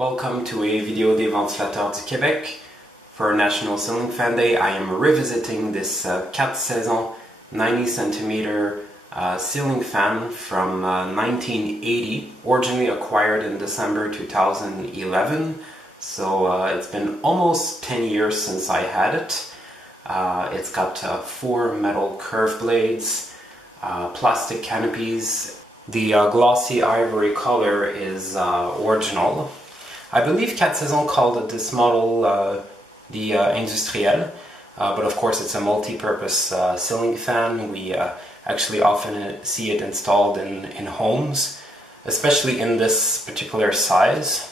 Welcome to a video des Ventilateurs du Québec. For National Ceiling Fan Day, I am revisiting this 4 Saisons 90 cm ceiling fan from 1980, originally acquired in December 2011. So it's been almost 10 years since I had it. It's got 4 metal curved blades, plastic canopies. The glossy ivory color is original. I believe 4 Saisons called this model the Industriel, but of course it's a multi-purpose ceiling fan. We actually often see it installed in homes, especially in this particular size.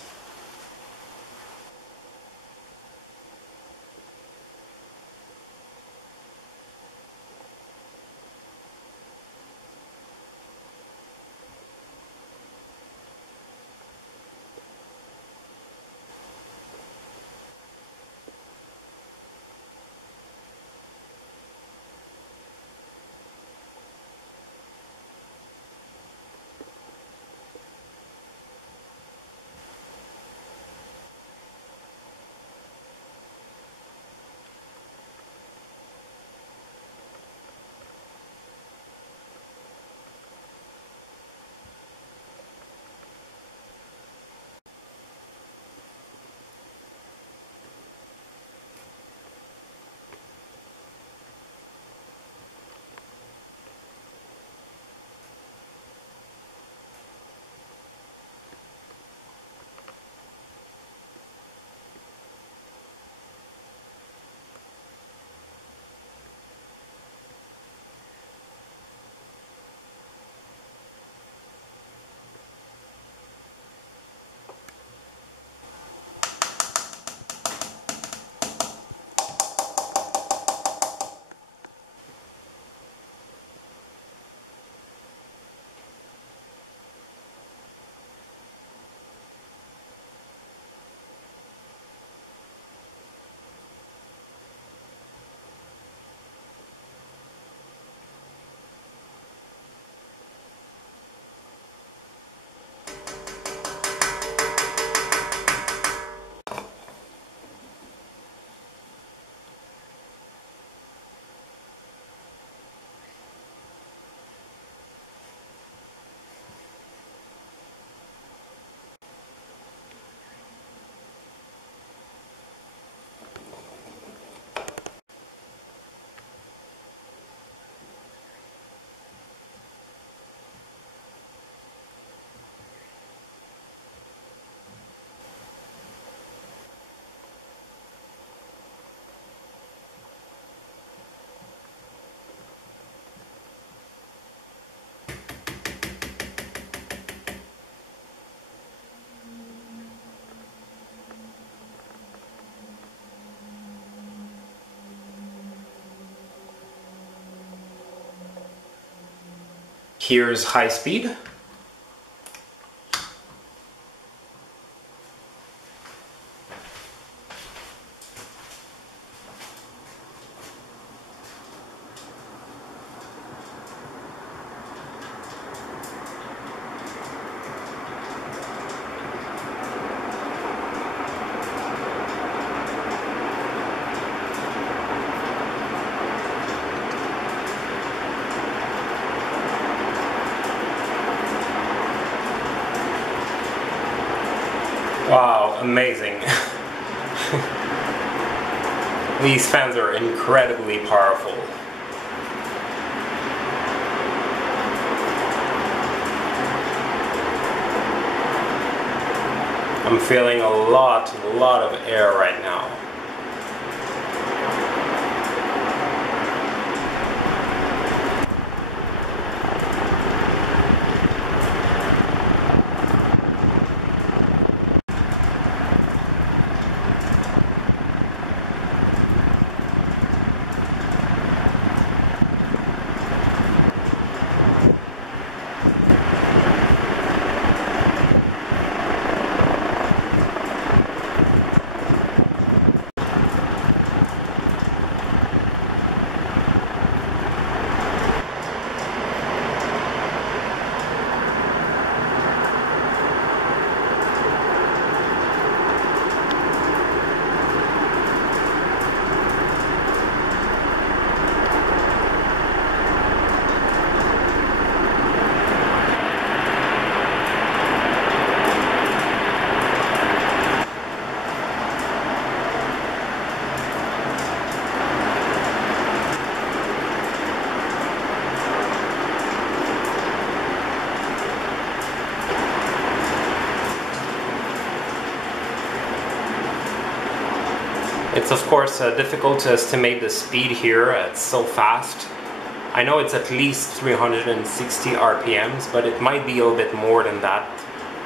Here's high speed. Wow, amazing. These fans are incredibly powerful. I'm feeling a lot of air right now. It's of course difficult to estimate the speed here, it's so fast. I know it's at least 360 RPMs, but it might be a little bit more than that.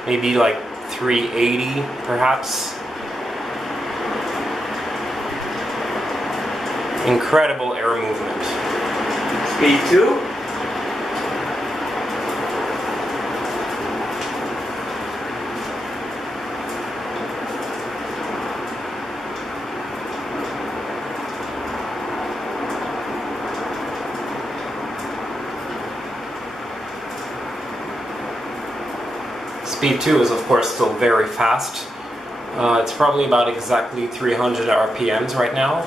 Maybe like 380 perhaps. Incredible air movement. Speed 2. Speed 2 is of course still very fast. It's probably about exactly 300 RPMs right now.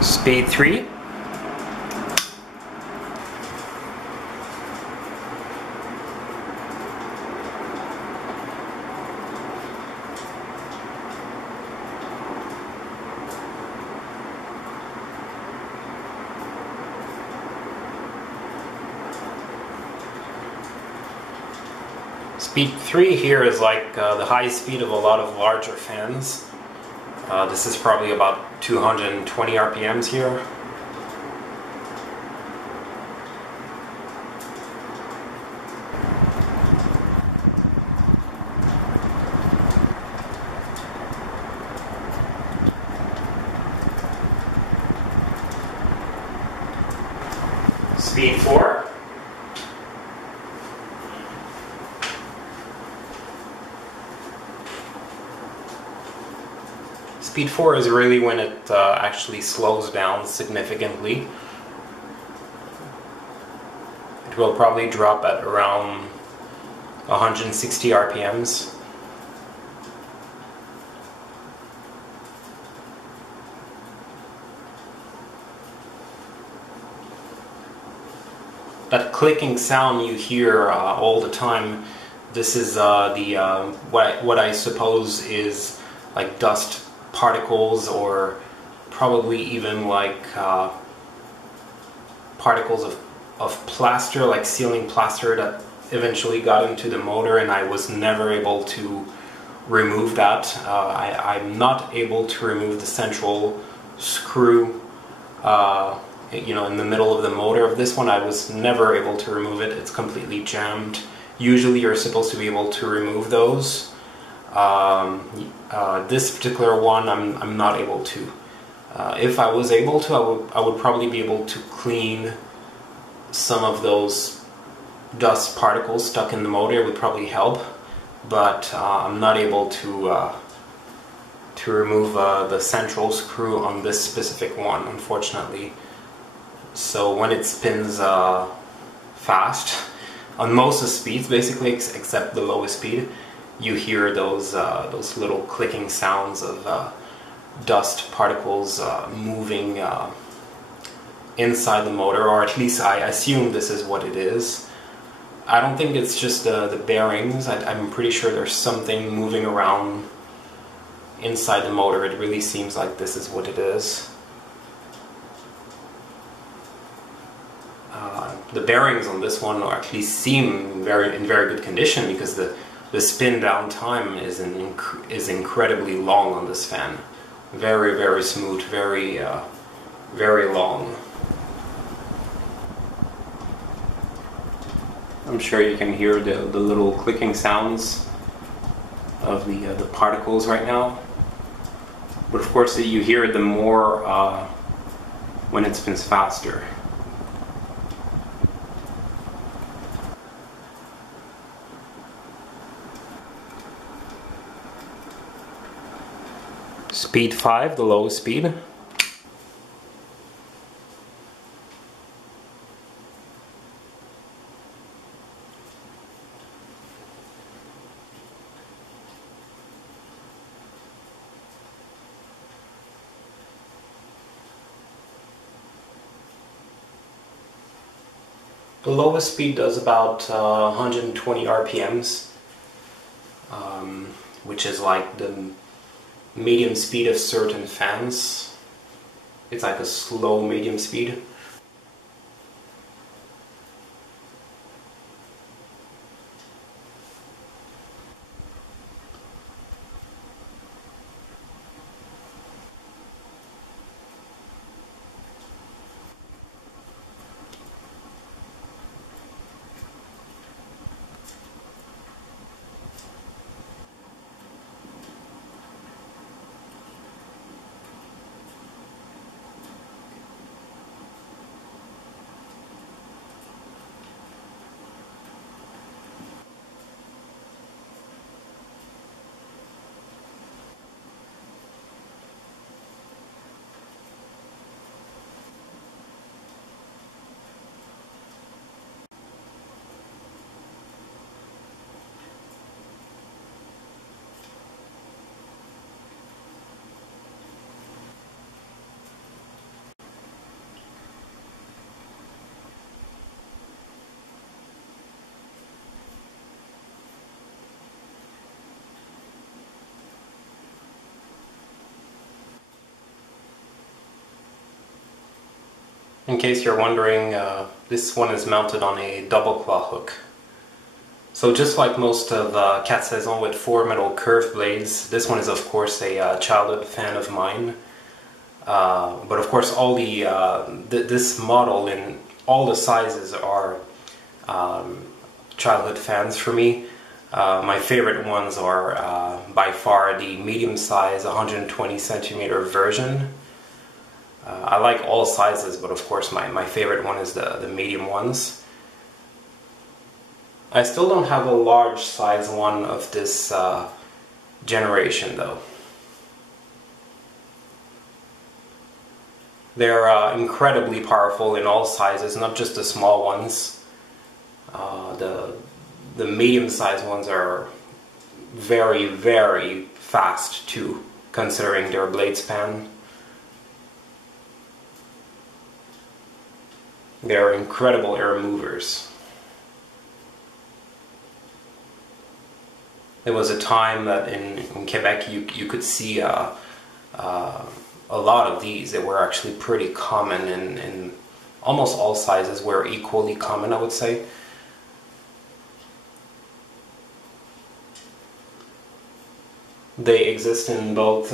Speed 3. Speed 3 here is like the high speed of a lot of larger fans. This is probably about 220 RPMs here. Speed 4. Speed 4 is really when it actually slows down significantly. It will probably drop at around 160 RPMs. That clicking sound you hear all the time, this is what I suppose is like dust particles, or probably even like particles of plaster, like sealing plaster that eventually got into the motor, and I was never able to remove that. I'm not able to remove the central screw you know, in the middle of the motor of this one. I was never able to remove it. It's completely jammed. Usually you're supposed to be able to remove those. This particular one I'm not able to. If I was able to, I would probably be able to clean some of those dust particles stuck in the motor. It would probably help, but I'm not able to remove the central screw on this specific one, unfortunately. So when it spins fast, on most of the speeds basically, except the lowest speed, you hear those little clicking sounds of dust particles moving inside the motor, or at least I assume this is what it is. I don't think it's just the bearings. I'm pretty sure there's something moving around inside the motor. It really seems like this is what it is. The bearings on this one, or at least seem in very good condition, because the spin down time is incredibly long on this fan. Very smooth, very long. I'm sure you can hear the little clicking sounds of the particles right now. But of course you hear them more when it spins faster. Speed 5, the lowest speed. The lowest speed does about 120 RPMs, which is like the medium speed of certain fans. It's like a slow medium speed. In case you're wondering, this one is mounted on a double claw hook. So just like most of 4 Saisons with 4 metal curved blades, this one is of course a childhood fan of mine. But of course all this model in all the sizes are childhood fans for me. My favorite ones are by far the medium size 120 centimeter version. I like all sizes, but of course my favorite one is the medium ones. I still don't have a large size one of this generation though. They're incredibly powerful in all sizes, not just the small ones. The medium sized ones are very, very fast too, considering their blade span. They're incredible air movers. There was a time that in Quebec you could see a lot of these. They were actually pretty common in almost all sizes, were equally common, I would say. They exist in both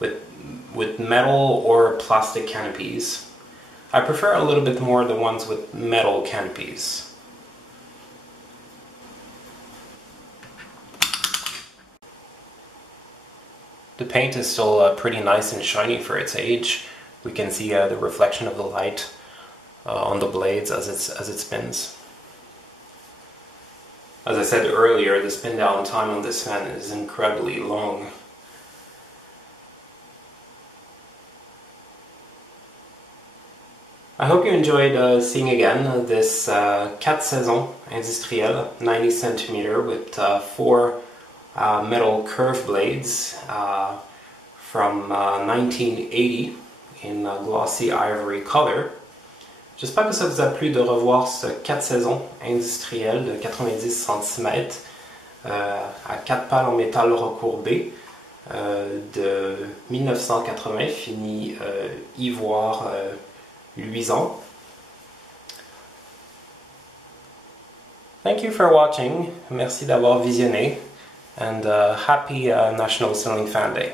with metal or plastic canopies. I prefer a little bit more the ones with metal canopies. The paint is still pretty nice and shiny for its age. We can see the reflection of the light on the blades as it spins. As I said earlier, the spin down time on this fan is incredibly long. I hope you enjoyed seeing again this 4 Saisons Industriel 90 centimeter with 4 metal curved blades from 1980 in glossy ivory color. J'espère que ça vous a plu de revoir ce 4 Saisons Industriel de 90 cm à 4 pales en métal recourbé de 1980, fini Ivoire luisant. Thank you for watching. Merci d'avoir visionné. And happy National Ceiling Fan Day.